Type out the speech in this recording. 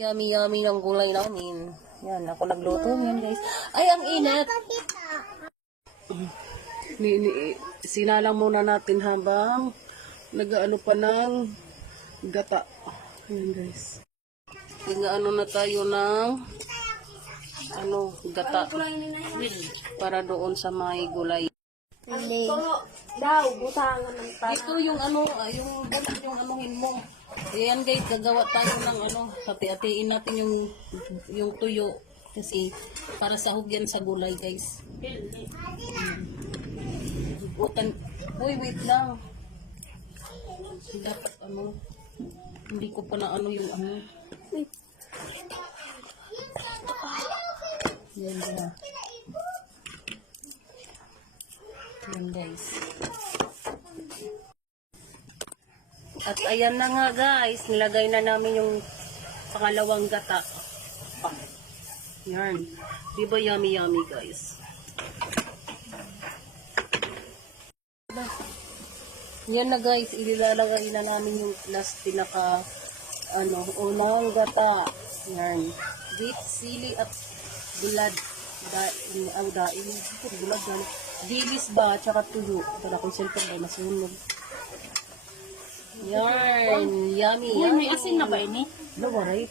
Yummy, yummy ng gulay namin. Yan, ako nagluto yan, guys. Ay, ang init. Ni, ni, sinalang muna natin habang nag-ano pa ng gata. Ayan, guys. Nag-ano na tayo ng ano, gata. Para doon sa may gulay. Daw, butangan ng Ito yung ano, ah, yung ganun yung anuhin mo. Ayan guys, gagawa tayo ng ano, hati-hatiin natin yung yung tuyo kasi para sahog yan sa gulay guys. Butan, uy wait lang. Dapat ano, hindi ko pa na ano yung ano. Yan na. Yan guys. At ayan na nga guys, nilagay na namin yung pangalawang gata. Yan. Di ba yummy yummy guys? Yan na guys, ililalagay na namin yung last pinaka ano, unang gata. Yan. With sili at bulad. Da, ang daing. Bulad na. Dilis ba? Tsaka tuyo. Na kung cellphone ba nasunog. Yan. Yummy. Uy, yummy. may asin na ba ini? No, right?